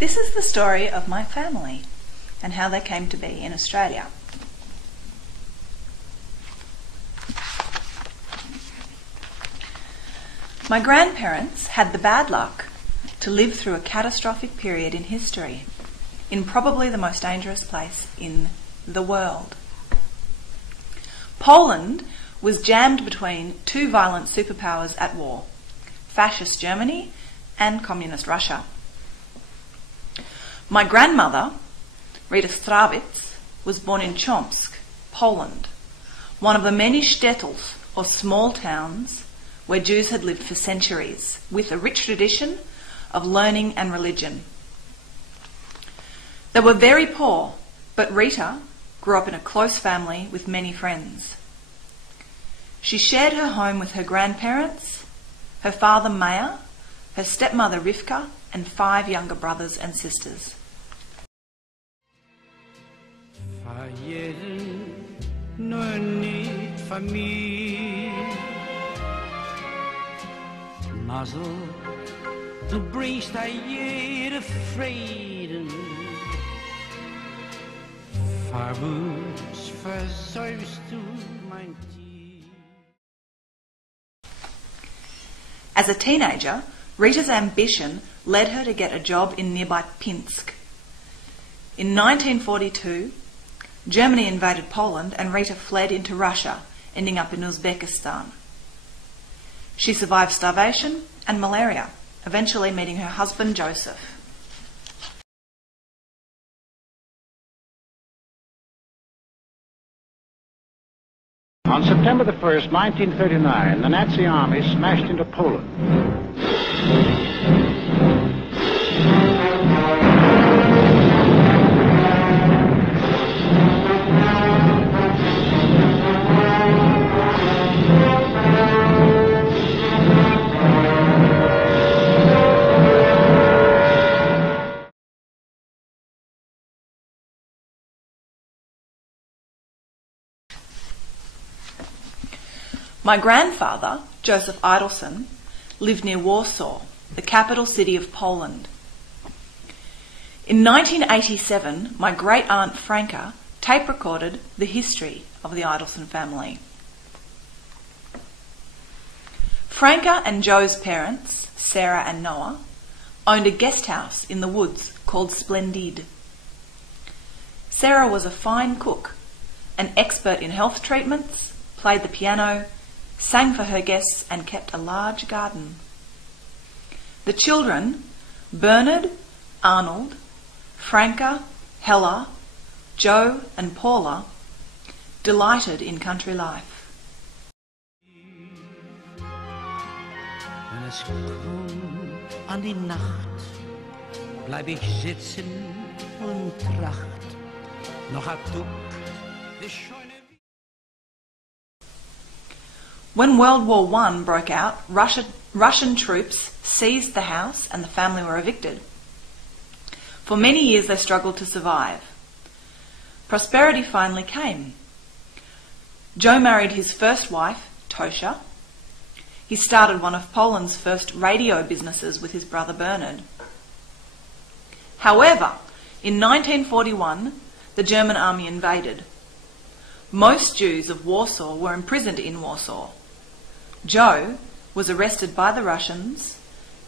This is the story of my family and how they came to be in Australia. My grandparents had the bad luck to live through a catastrophic period in history, in probably the most dangerous place in the world. Poland was jammed between two violent superpowers at war, fascist Germany and communist Russia. My grandmother, Rita Strawitz, was born in Chomsk, Poland, one of the many shtetls or small towns where Jews had lived for centuries, with a rich tradition of learning and religion. They were very poor, but Rita grew up in a close family with many friends. She shared her home with her grandparents, her father Meir, her stepmother Rivka, and 5 younger brothers and sisters. Mazel, du bringst jede Frieden. Verwunsch versäumst du mein Tier. As a teenager, Rita's ambition led her to get a job in nearby Pinsk. In 1942, Germany invaded Poland and Rita fled into Russia, ending up in Uzbekistan. She survived starvation and malaria, eventually meeting her husband Joseph. On September the 1st, 1939, the Nazi army smashed into Poland. My grandfather, Joseph Eidelson, lived near Warsaw, the capital city of Poland. In 1987, my great-aunt Franca tape-recorded the history of the Eidelson family. Franca and Joe's parents, Sarah and Noah, owned a guest house in the woods called Splendid. Sarah was a fine cook, an expert in health treatments, played the piano, sang for her guests and kept a large garden. The children, Bernard, Arnold, Franca, Hella, Joe and Paula, delighted in country life. Wenn es kommt an die Nacht, bleib ich sitzen und tracht, noch a Duck, die Scheune. When World War I broke out, Russian troops seized the house and the family were evicted. For many years they struggled to survive. Prosperity finally came. Joe married his first wife, Tosha. He started one of Poland's first radio businesses with his brother Bernard. However, in 1941, the German army invaded. Most Jews of Warsaw were imprisoned in Warsaw. Joe was arrested by the Russians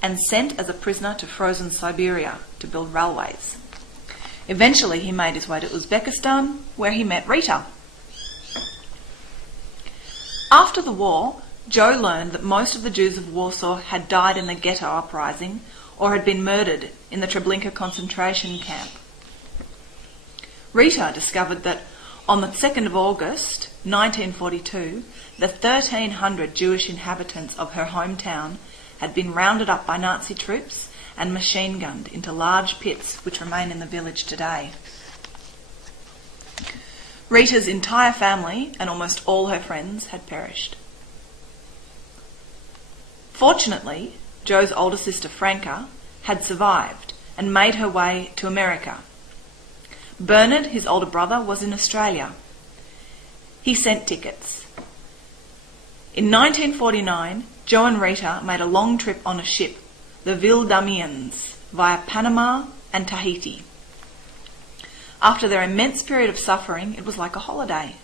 and sent as a prisoner to frozen Siberia to build railways. Eventually he made his way to Uzbekistan, where he met Rita. After the war, Joe learned that most of the Jews of Warsaw had died in the ghetto uprising or had been murdered in the Treblinka concentration camp. Rita discovered that on the 2nd of August 1942, the 1,300 Jewish inhabitants of her hometown had been rounded up by Nazi troops and machine-gunned into large pits which remain in the village today. Rita's entire family and almost all her friends had perished. Fortunately, Joe's older sister Franca had survived and made her way to America. Bernard, his older brother, was in Australia. He sent tickets. In 1949, Joe and Rita made a long trip on a ship, the Ville d'Amiens, via Panama, and Tahiti. After their immense period of suffering, it was like a holiday.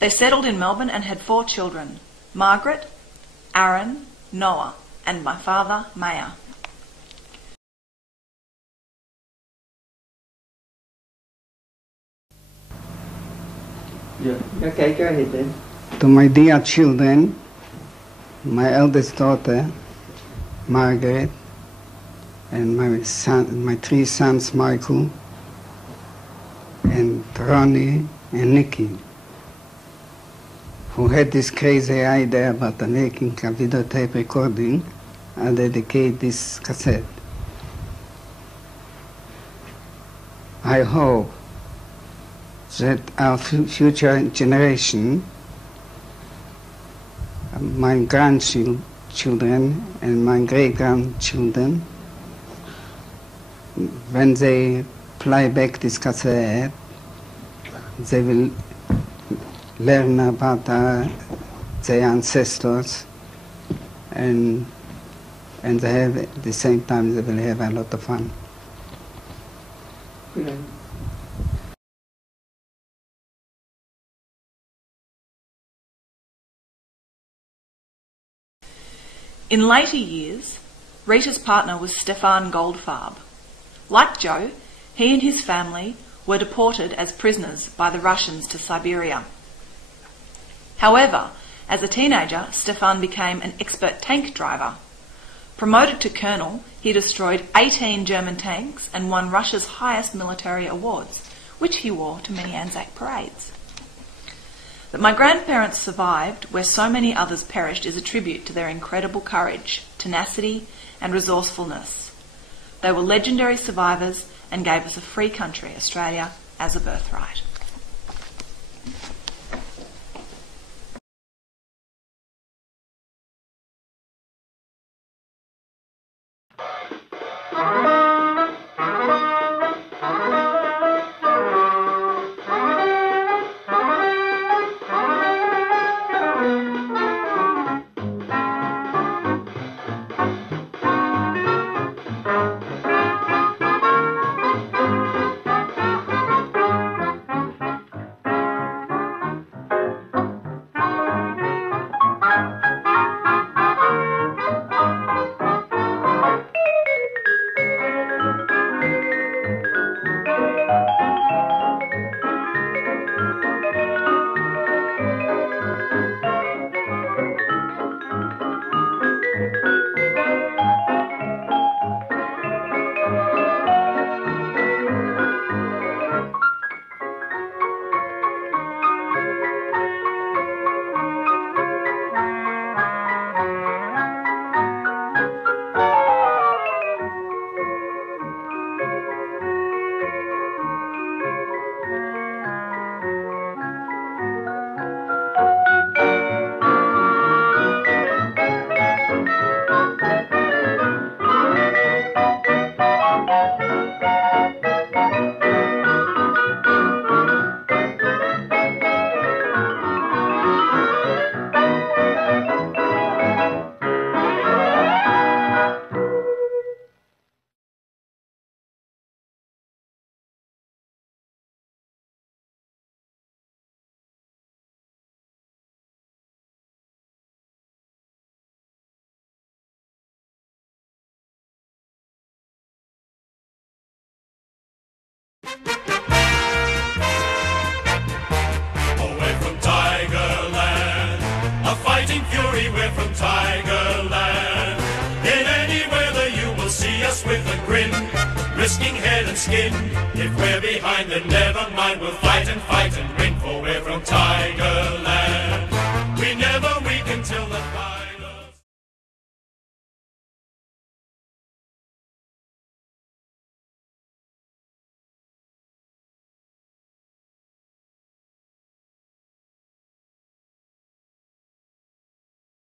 They settled in Melbourne and had 4 children, Margaret, Aaron, Noah, and my father, Maya. Yeah. Okay, go ahead then. To my dear children, my eldest daughter, Margaret, and my 3 sons, Michael, and Ronnie, and Nicky, who had this crazy idea about making a videotape recording, I dedicate this cassette. I hope that our future generation, my grandchildren and my great-grandchildren, when they play back this cassette, they will learn about their ancestors, and they have, at the same time, they will have a lot of fun. Yeah. In later years, Rita's partner was Stefan Goldfarb. Like Joe, he and his family were deported as prisoners by the Russians to Siberia. However, as a teenager, Stefan became an expert tank driver. Promoted to colonel, he destroyed 18 German tanks and won Russia's highest military awards, which he wore to many Anzac parades. That my grandparents survived where so many others perished is a tribute to their incredible courage, tenacity, and resourcefulness. They were legendary survivors and gave us a free country, Australia, as a birthright. We're from Tigerland, a fighting fury, we're from Tigerland. In any weather you will see us with a grin, risking head and skin. If we're behind then never mind, we'll fight and win, for we're from Tigerland.